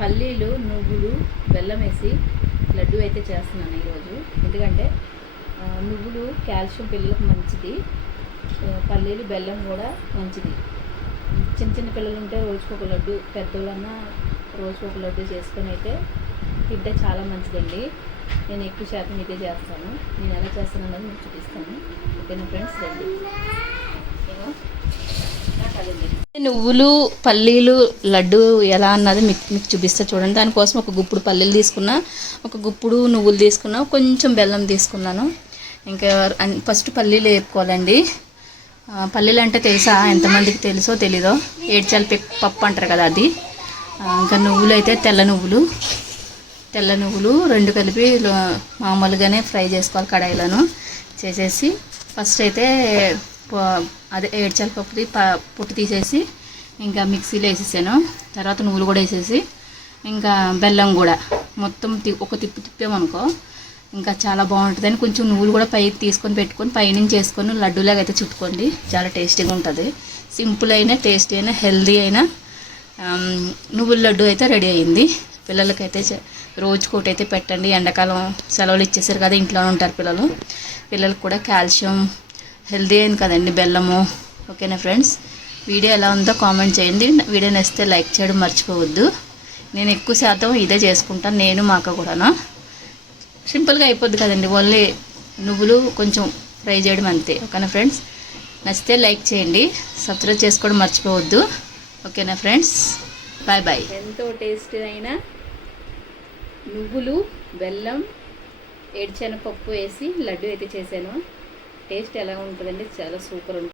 పల్లీలు నువ్వులు బెల్లం వేసి లడ్డు అయితే చేస్తున్నాను ఈరోజు. ఎందుకంటే నువ్వులు కాల్షియం పిల్లలకు మంచిది, పల్లీలు బెల్లం కూడా మంచిది. చిన్న చిన్న పిల్లలు ఉంటే రోజుకొక లడ్డు, పెద్దోళ్ళన్నా రోజుకొక లడ్డు చేసుకొని అయితే తింటే చాలా మంచిదండి. నేను ఎక్కువ శాతం ఇదే చేస్తాను. నేను ఎలా చేస్తాను అన్నది మీకు చూపిస్తాను. ఓకేనా ఫ్రెండ్స్, రండి. నువ్వులు పల్లీలు లడ్డు ఎలా అన్నది మీకు చూపిస్తా చూడండి. దానికోసం ఒక గుప్పుడు పల్లీలు తీసుకున్నా, ఒక గుప్పుడు నువ్వులు తీసుకున్నా, కొంచెం బెల్లం తీసుకున్నాను. ఇంకా ఫస్ట్ పల్లీలు వేపుకోవాలండి. పల్లీలు అంటే తెలుసా, ఎంతమందికి తెలుసో తెలీదో, ఏడ్చాల పప్పు అంటారు కదా అది. ఇంకా నువ్వులు అయితే తెల్ల నువ్వులు రెండు కలిపి మామూలుగానే ఫ్రై చేసుకోవాలి కడాయిలను చేసేసి. ఫస్ట్ అయితే అదే ఏడ్చాల పప్పుది పొట్టు తీసేసి ఇంకా మిక్సీలో వేసేసాను. తర్వాత నువ్వులు కూడా వేసేసి ఇంకా బెల్లం కూడా మొత్తం ఒక తిప్పామనుకో ఇంకా చాలా బాగుంటుందని కొంచెం నువ్వులు కూడా పైకి తీసుకొని పెట్టుకొని పైనుంచి చేసుకొని లడ్డూలాగా అయితే చుట్టుకోండి. చాలా టేస్టీగా ఉంటుంది. సింపుల్ అయినా టేస్టీ అయినా హెల్దీ అయినా నువ్వుల లడ్డు అయితే రెడీ అయ్యింది. పిల్లలకైతే రోజుకోటి అయితే పెట్టండి. ఎండాకాలం సెలవులు ఇచ్చేసారు కదా, ఇంట్లోనే ఉంటారు పిల్లలకు కూడా కాల్షియం హెల్దీ అయింది కదండి బెల్లము. ఓకేనా ఫ్రెండ్స్, వీడియో ఎలా ఉందో కామెంట్ చేయండి. వీడియో నచ్చితే లైక్ చేయడం మర్చిపోవద్దు. నేను ఎక్కువ శాతం ఇదే చేసుకుంటాను, నేను మా అక్క కూడాను. సింపుల్గా అయిపోద్ది కదండి, ఓన్లీ నువ్వులు కొంచెం ఫ్రై చేయడం అంతే. ఓకేనా ఫ్రెండ్స్, నచ్చితే లైక్ చేయండి, సబ్స్క్రైబ్ చేసుకోవడం మర్చిపోవద్దు. ఓకేనా ఫ్రెండ్స్, బాయ్ బాయ్. ఎంతో టేస్టీ అయిన నువ్వులు బెల్లం ఏడ్చెనగపప్పు వేసి లడ్డు అయితే చేశాను. టేస్ట్ ఎలా ఉంటుందండి, చాలా సూపర్ ఉంటుంది.